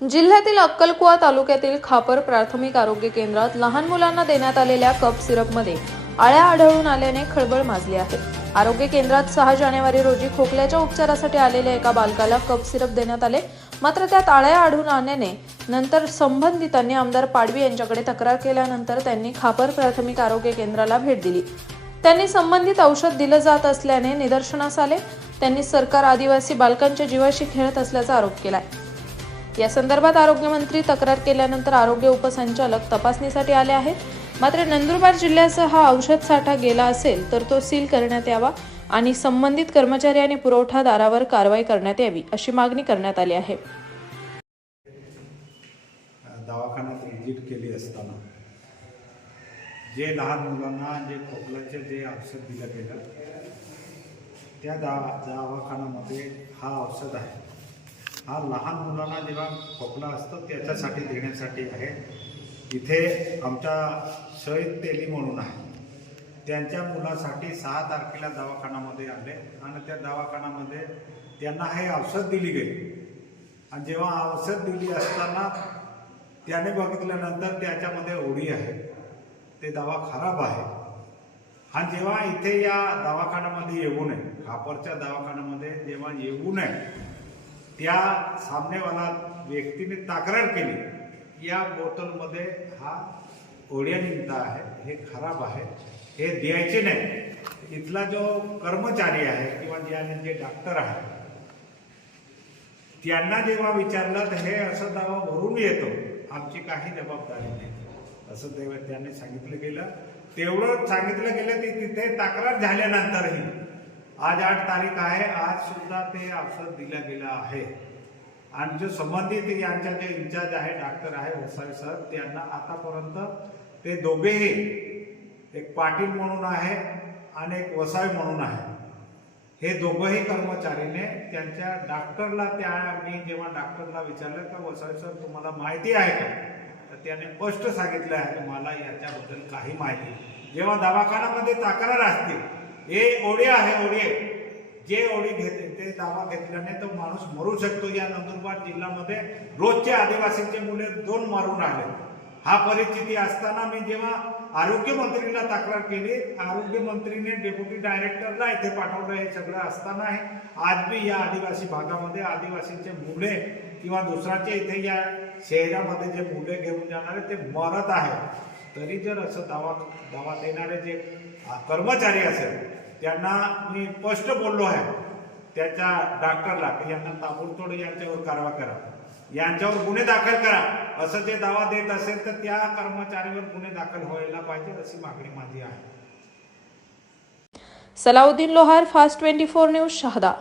जिल्ह्यातील अक्कलकुवा तालुक्यातील खापर प्राथमिक आरोग्य केंद्रात लहान मुलांना देण्यात आलेल्या कप सिरपमध्ये आळ्या आढळून आल्याने खळबळ माजली आहे. आरोग्य केंद्रात सहा जानेवारी रोजी खोकल्याच्या उपचारासाठी आलेल्या एका बालकाला कप सिरप देण्यात आले. मात्र त्यात आळ्या आढळून आल्याने नंतर संबंधितांनी आमदार पाडवी यांच्याकडे तक्रार केल्यानंतर त्यांनी खापर प्राथमिक आरोग्य केंद्राला भेट दिली. त्यांनी संबंधित औषध दिलं जात असल्याने निदर्शनास आले. त्यांनी सरकार आदिवासी बालकांच्या जीवाशी खेळत असल्याचा आरोप केलाय. या संदर्भात आरोग्यमंत्री तक्रार केल्यानंतर आरोग्य उपसंचालक तपासणीसाठी आले आहेत. मात्र नंदुरबार जिल्ह्याचा हा औषध साठा गेला असेल तर तो सील करण्यात यावा आणि संबंधित कर्मचारी आणि पुरवठादारावर कारवाई करण्यात यावी अशी मागणी करण्यात आली आहे. दवाखान्यात व्हिजिट केली असताना जे लहान मुलांना जे खोकल्याचे जे औषध दिलं गेलं त्या दवाखान्यामध्ये हा औषध आहे. हा लहान मुलांना जेव्हा खोकला असतो त्याच्यासाठी देण्यासाठी आहे. इथे आमच्या शहीद तेली म्हणून आहे. त्यांच्या मुलासाठी सहा तारखेला दवाखान्यामध्ये आले आणि त्या दवाखान्यामध्ये त्यांना हे औषध दिली गेली. आणि जेव्हा औषध दिली असताना त्याने बघितल्यानंतर त्याच्यामध्ये ओढी आहे. ते दवा खराब आहे. आणि जेव्हा इथे या दवाखान्यामध्ये येऊ नये खापरच्या दवाखान्यामध्ये जेव्हा येऊ नये त्या सामनेवाला व्यक्तीने तक्रार केली. या बोतलमध्ये हा ओढ्या निघता आहे. हे खराब आहे. हे द्यायचे नाही. इथला जो कर्मचारी आहे किंवा ज्याने जे डॉक्टर आहे त्यांना जेव्हा विचारलं तर हे असं दावा भरून येतो. आमची काही जबाबदारी नाही. असं तेव्हा त्यांनी सांगितलं गेलं. तेवढं सांगितलं गेलं की तिथे तक्रार झाल्यानंतरही आज आठ तारीख आहे. आज सुद्धा ते औषध दिलं गेलं आहे. आणि जो संबंधित यांच्या जे इन्चार्ज आहे डॉक्टर आहे वसाई सर त्यांना आतापर्यंत ते दोघेही एक पाटील म्हणून आहे आणि एक वसाई म्हणून आहे. हे दोघंही कर्मचारीने त्यांच्या डॉक्टरला त्या मी जेव्हा डॉक्टरला विचारलं का वसाई सर तुम्हाला माहिती आहे का? तर त्याने स्पष्ट सांगितलं आहे की मला याच्याबद्दल काही माहिती जेव्हा दवाखान्यामध्ये तक्रार असतील हे ओढे आहे ओढे. जे ओढी घेते ते दावा घेतल्याने तो माणूस मरू शकतो. या नंदुरबार जिल्ह्यामध्ये रोजचे आदिवासींचे मुले दोन मारून आले हा परिस्थिती असताना मी जेव्हा आरोग्यमंत्रीला तक्रार केली आरोग्यमंत्रीने डेप्युटी डायरेक्टरला इथे पाठवलं हे सगळं असताना आहे आज मी या आदिवासी भागामध्ये आदिवासींचे मुले किंवा दुसऱ्याचे इथे या शहरामध्ये जे मुले घेऊन जाणारे ते मरत आहे तरी जर असं दावा दावा देणारे जे कर्मचारी असेल त्यांना मी स्पष्ट बोललो आहे. त्याच्या डॉक्टरला की यांना ताबडतोड यांच्यावर कारवाई करा. यांच्यावर गुन्हे दाखल करा. असं जे दावा देत असेल तर त्या कर्मचारीवर गुन्हे दाखल व्हायला पाहिजे अशी मागणी माझी आहे. Salauddin Lohar fast twenty four news Shahada.